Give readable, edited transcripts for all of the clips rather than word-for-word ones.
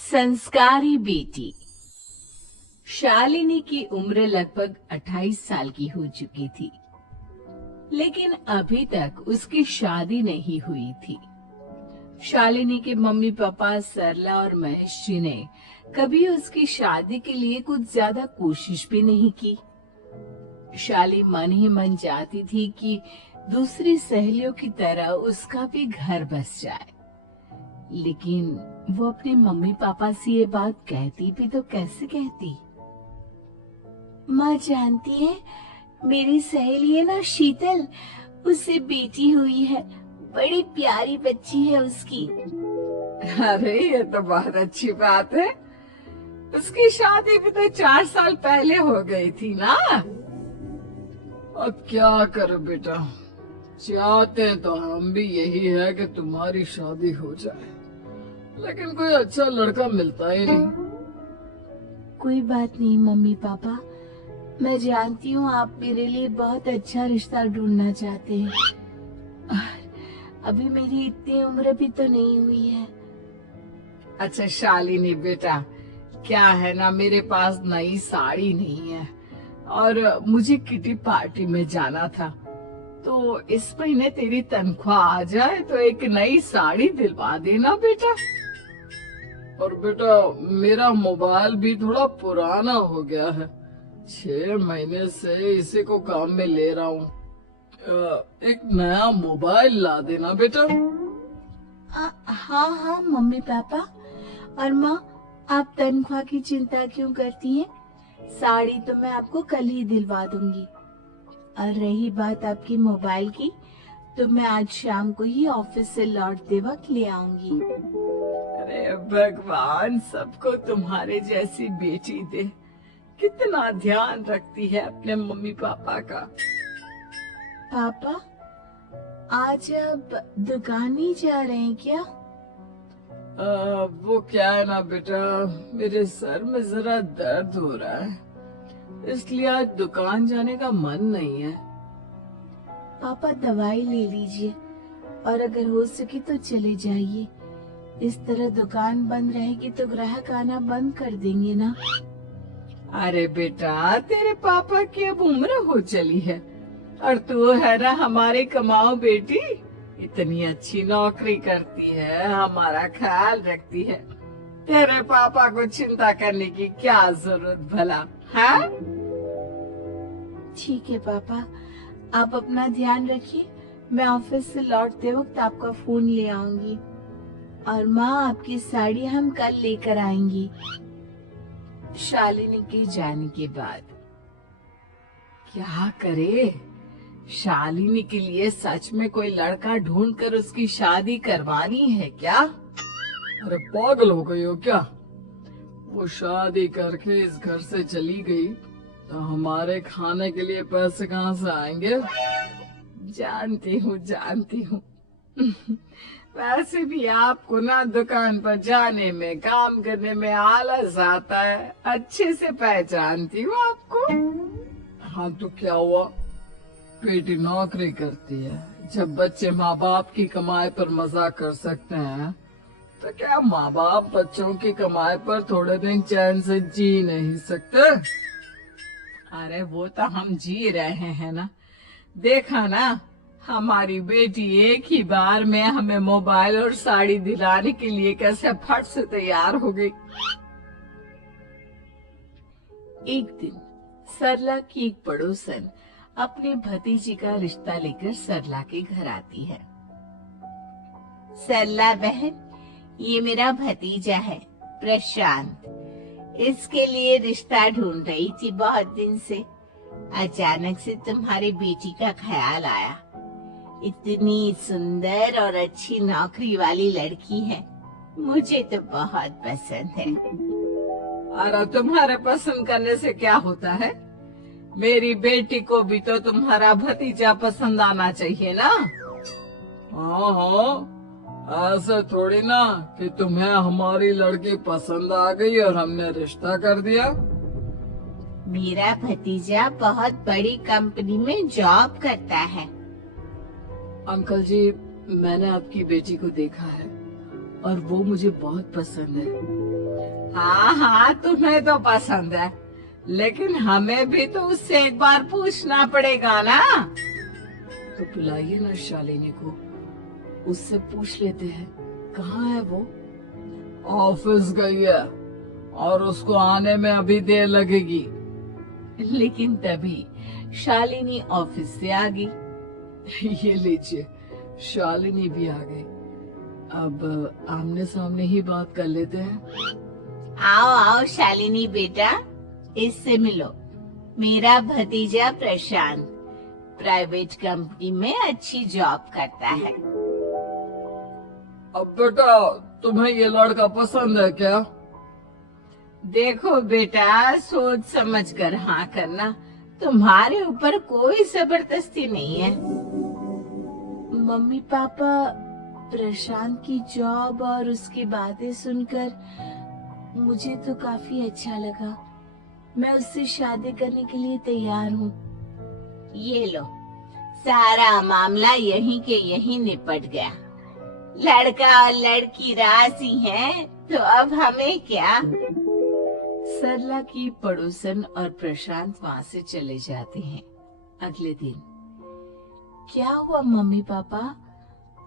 संस्कारी बेटी। शालिनी की उम्र लगभग 28 साल की हो चुकी थी, लेकिन अभी तक उसकी शादी नहीं हुई थी। शालिनी के मम्मी पापा सरला और महेश जी ने कभी उसकी शादी के लिए कुछ ज्यादा कोशिश भी नहीं की। शाली मन ही मन चाहती थी कि दूसरी सहेलियों की तरह उसका भी घर बस जाए, लेकिन वो अपने मम्मी पापा से ये बात कहती भी तो कैसे कहती। माँ जानती है, मेरी सहेली है ना शीतल, उससे बेटी हुई है, बड़ी प्यारी बच्ची है उसकी। अरे ये तो बहुत अच्छी बात है। उसकी शादी भी तो 4 साल पहले हो गई थी ना। अब क्या करो बेटा, चाहते तो हम भी यही है कि तुम्हारी शादी हो जाए, लेकिन कोई अच्छा लड़का मिलता ही नहीं। कोई बात नहीं मम्मी पापा, मैं जानती हूँ आप मेरे लिए बहुत अच्छा रिश्ता ढूंढना चाहते हैं। अभी मेरी इतनी उम्र भी तो नहीं हुई है। अच्छा शालिनी बेटा, क्या है ना, मेरे पास नई साड़ी नहीं है और मुझे किटी पार्टी में जाना था, तो इस महीने तेरी तनख्वाह आ जाए तो एक नई साड़ी दिलवा देना बेटा। और बेटा मेरा मोबाइल भी थोड़ा पुराना हो गया है, 6 महीने से इसी को काम में ले रहा हूँ। एक नया मोबाइल ला देना बेटा। हाँ हाँ मम्मी पापा। और माँ, आप तनख्वाह की चिंता क्यों करती हैं? साड़ी तो मैं आपको कल ही दिलवा दूंगी। और रही बात आपके मोबाइल की, तो मैं आज शाम को ही ऑफिस से लौटते वक्त ले आऊंगी। अरे भगवान सबको तुम्हारे जैसी बेटी दे, कितना ध्यान रखती है अपने मम्मी पापा का। पापा, आज आप दुकान नहीं जा रहे हैं क्या? वो क्या है ना बेटा, मेरे सर में जरा दर्द हो रहा है, इसलिए आज दुकान जाने का मन नहीं है। पापा दवाई ले लीजिए और अगर हो सके तो चले जाइए। इस तरह दुकान बंद रहेगी तो ग्राहक आना बंद कर देंगे ना। अरे बेटा तेरे पापा की अब उम्र हो चली है और तू है ना हमारी कमाओ बेटी, इतनी अच्छी नौकरी करती है, हमारा ख्याल रखती है, तेरे पापा को चिंता करने की क्या जरूरत भला है। ठीक है पापा, आप अपना ध्यान रखिए। मैं ऑफिस से लौटते वक्त आपका फोन ले आऊंगी। और माँ, आपकी साड़ी हम कल लेकर आएंगी। शालिनी के जाने के बाद क्या करे, शालिनी के लिए सच में कोई लड़का ढूंढकर उसकी शादी करवानी है क्या? अरे पागल हो गई हो क्या? वो शादी करके इस घर से चली गई तो हमारे खाने के लिए पैसे कहाँ से आएंगे? जानती हूँ वैसे भी आपको ना दुकान पर जाने में, काम करने में आलस आता है, अच्छे से पहचानती हूँ आपको। हाँ तो क्या हुआ, बेटी नौकरी करती है, जब बच्चे माँ बाप की कमाई पर मजाक कर सकते हैं तो क्या माँ बाप बच्चों की कमाई पर थोड़े दिन चैन से जी नहीं सकते? अरे वो तो हम जी रहे हैं ना, देखा ना हमारी बेटी एक ही बार में हमें मोबाइल और साड़ी दिलाने के लिए कैसे फट से तैयार हो गई। एक दिन सरला की एक पड़ोसन अपने भतीजी का रिश्ता लेकर सरला के घर आती है। सरला बहन, ये मेरा भतीजा है प्रशांत। इसके लिए रिश्ता ढूंढ रही थी बहुत दिन से। अचानक से तुम्हारी बेटी का ख्याल आया। इतनी सुंदर और अच्छी नौकरी वाली लड़की है, मुझे तो बहुत पसंद है। अरे तुम्हारे पसंद करने से क्या होता है, मेरी बेटी को भी तो तुम्हारा भतीजा पसंद आना चाहिए ना। हाँ हाँ, ऐसा थोड़ी ना कि तुम्हें हमारी लड़की पसंद आ गई और हमने रिश्ता कर दिया। मेरा भतीजा बहुत बड़ी कंपनी में जॉब करता है। अंकल जी, मैंने आपकी बेटी को देखा है, और वो मुझे बहुत पसंद है। हाँ हाँ, तुम्हें तो पसंद है, लेकिन हमें भी तो उससे एक बार पूछना पड़ेगा ना। तो बुलाइए ना शालिनी को, उससे पूछ लेते हैं कहाँ है वो। ऑफिस गई है और उसको आने में अभी देर लगेगी। लेकिन तभी शालिनी ऑफिस से आ गई। ये लीजिए, शालिनी भी आ गई। अब आमने सामने ही बात कर लेते हैं। आओ आओ शालिनी बेटा, इससे मिलो। मेरा भतीजा प्रशांत प्राइवेट कंपनी में अच्छी जॉब करता है। अब बेटा, तुम्हें ये लड़का पसंद है क्या? देखो बेटा, सोच समझ कर हाँ करना, तुम्हारे ऊपर कोई जबरदस्ती नहीं है। मम्मी पापा, प्रशांत की जॉब और उसकी बातें सुनकर मुझे तो काफी अच्छा लगा। मैं उससे शादी करने के लिए तैयार हूँ। ये लो, सारा मामला यहीं के यहीं निपट गया। लड़का और लड़की राजी हैं, तो अब हमें क्या। सरला की पड़ोसन और प्रशांत वहाँ से चले जाते हैं। अगले दिन, क्या हुआ मम्मी पापा,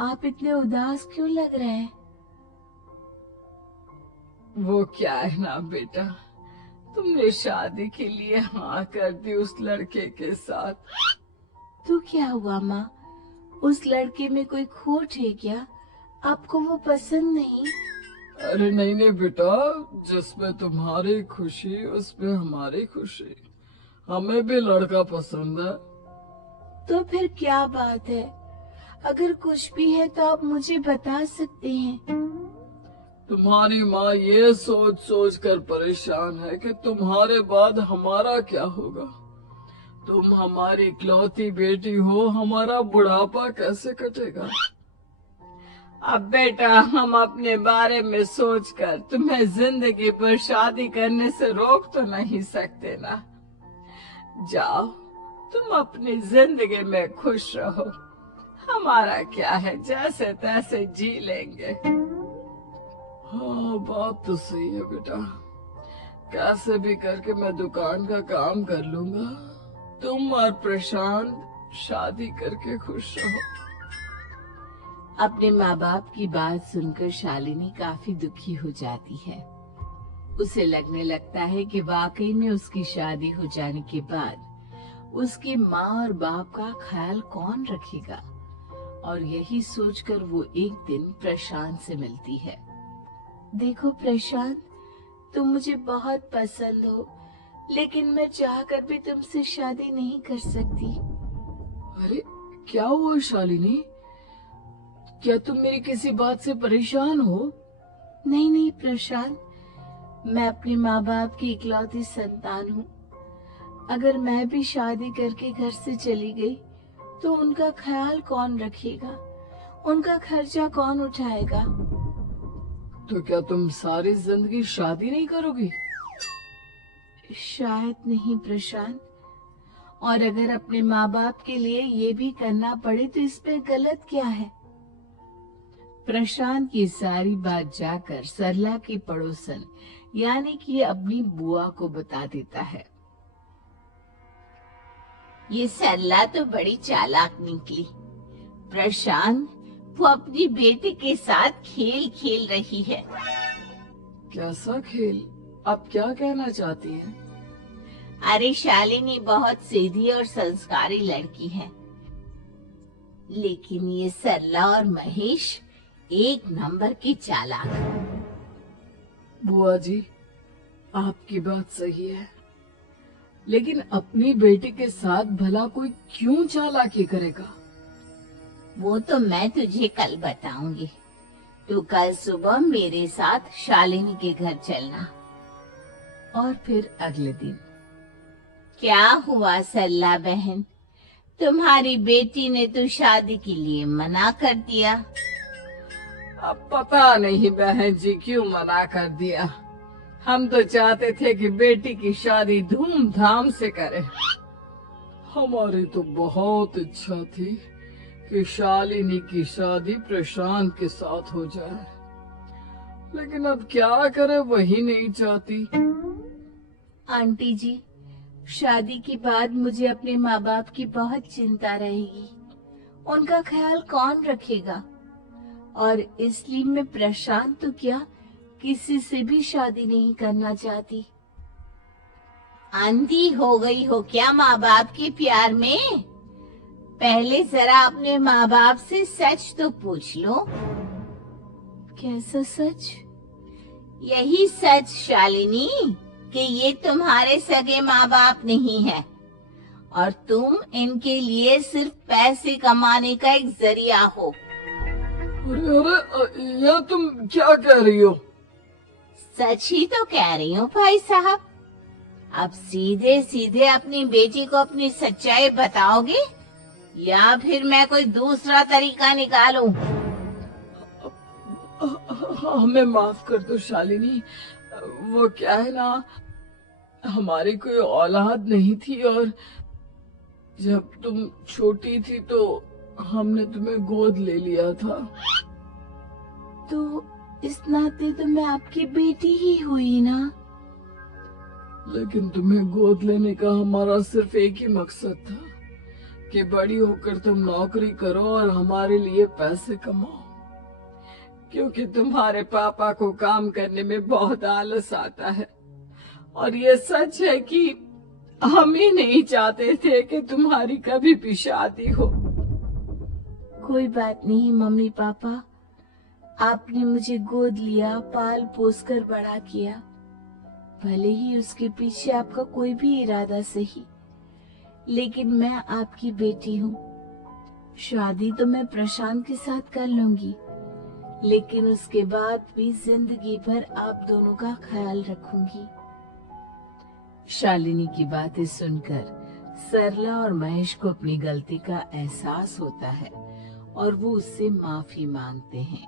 आप इतने उदास क्यों लग रहे हैं? वो क्या है ना बेटा, तुमने शादी के लिए हाँ कर दी उस लड़के के साथ। तो क्या हुआ माँ, उस लड़के में कोई खोट है क्या? आपको वो पसंद नहीं? अरे नहीं नहीं बेटा, जिसमें तुम्हारी खुशी उसमें हमारी खुशी। हमें भी लड़का पसंद है। तो फिर क्या बात है? अगर कुछ भी है तो आप मुझे बता सकते हैं। तुम्हारी माँ ये सोच सोच कर परेशान है कि तुम्हारे बाद हमारा क्या होगा। तुम हमारी इकलौती बेटी हो, हमारा बुढ़ापा कैसे कटेगा। अब बेटा, हम अपने बारे में सोचकर तुम्हें जिंदगी भर शादी करने से रोक तो नहीं सकते ना। जाओ, तुम अपनी जिंदगी में खुश रहो, हमारा क्या है, जैसे तैसे जी लेंगे। हाँ, बात तो सही है बेटा, कैसे भी करके मैं दुकान का काम कर लूंगा। तुम और प्रशांत शादी करके खुश रहो। अपने माँ बाप की बात सुनकर शालिनी काफी दुखी हो जाती है। उसे लगने लगता है कि वाकई में उसकी शादी हो जाने के बाद उसकी माँ और बाप का ख्याल कौन रखेगा। और यही सोचकर वो एक दिन प्रशांत से मिलती है। देखो प्रशांत, तुम मुझे बहुत पसंद हो, लेकिन मैं चाहकर भी तुमसे शादी नहीं कर सकती। अरे क्या हुआ शालिनी, क्या तुम मेरी किसी बात से परेशान हो? नहीं नहीं प्रशांत, मैं अपने माँ बाप की इकलौती संतान हूँ। अगर मैं भी शादी करके घर से चली गई तो उनका ख्याल कौन रखेगा, उनका खर्चा कौन उठाएगा। तो क्या तुम सारी जिंदगी शादी नहीं करोगी? शायद नहीं प्रशांत, और अगर अपने माँ बाप के लिए ये भी करना पड़े तो इसमें गलत क्या है। प्रशांत की सारी बात जाकर सरला की पड़ोसन यानी कि अपनी बुआ को बता देता है। ये सरला तो बड़ी चालाक निकली। प्रशांत, वो अपनी बेटी के साथ खेल खेल रही है। कैसा खेल? आप क्या कहना चाहती हैं? अरे शालिनी बहुत सीधी और संस्कारी लड़की है, लेकिन ये सरला और महेश एक नंबर के चालाक। बुआ जी, आपकी बात सही है, लेकिन अपनी बेटी के साथ भला कोई क्यों चालाकी करेगा? वो तो मैं तुझे कल बताऊंगी। तू कल सुबह मेरे साथ शालिनी के घर चलना। और फिर अगले दिन, क्या हुआ सरला बहन, तुम्हारी बेटी ने तो शादी के लिए मना कर दिया। अब पता नहीं बहन जी क्यों मना कर दिया। हम तो चाहते थे कि बेटी की शादी धूमधाम से करें। हमारी तो बहुत इच्छा थी कि शालिनी की शादी प्रशांत के साथ हो जाए, लेकिन अब क्या करे, वही नहीं चाहती। आंटी जी, शादी के बाद मुझे अपने माँ बाप की बहुत चिंता रहेगी। उनका ख्याल कौन रखेगा? और इसलिए मैं प्रशांत तो क्या, किसी से भी शादी नहीं करना चाहती। अंधी हो गई हो क्या माँ बाप के प्यार में? पहले जरा अपने माँ बाप से सच तो पूछ लो। कैसा सच? यही सच शालिनी, कि ये तुम्हारे सगे माँ बाप नहीं है और तुम इनके लिए सिर्फ पैसे कमाने का एक जरिया हो। अरे अरे, यह तुम क्या कह रही हो? सच ही तो कह रही हूँ भाई साहब। अब सीधे सीधे अपनी बेटी को अपनी सच्चाई बताओगे या फिर मैं कोई दूसरा तरीका निकालूं? हमें माफ कर दो शालिनी। वो क्या है ना, हमारी कोई औलाद नहीं थी और जब तुम छोटी थी तो हमने तुम्हें गोद ले लिया था। तो इस नाते तो मैं आपकी बेटी ही हुई ना। लेकिन तुम्हें गोद लेने का हमारा सिर्फ एक ही मकसद था कि बड़ी होकर तुम नौकरी करो और हमारे लिए पैसे कमाओ, क्योंकि तुम्हारे पापा को काम करने में बहुत आलस आता है। और ये सच है कि हम ही नहीं चाहते थे कि तुम्हारी कभी भी शादी हो। कोई बात नहीं मम्मी पापा, आपने मुझे गोद लिया, पाल पोस कर बड़ा किया। भले ही उसके पीछे आपका कोई भी इरादा सही, लेकिन मैं आपकी बेटी हूँ। शादी तो मैं प्रशांत के साथ कर लूंगी, लेकिन उसके बाद भी जिंदगी भर आप दोनों का ख्याल रखूंगी। शालिनी की बातें सुनकर सरला और महेश को अपनी गलती का एहसास होता है और वो उससे माफी मांगते हैं।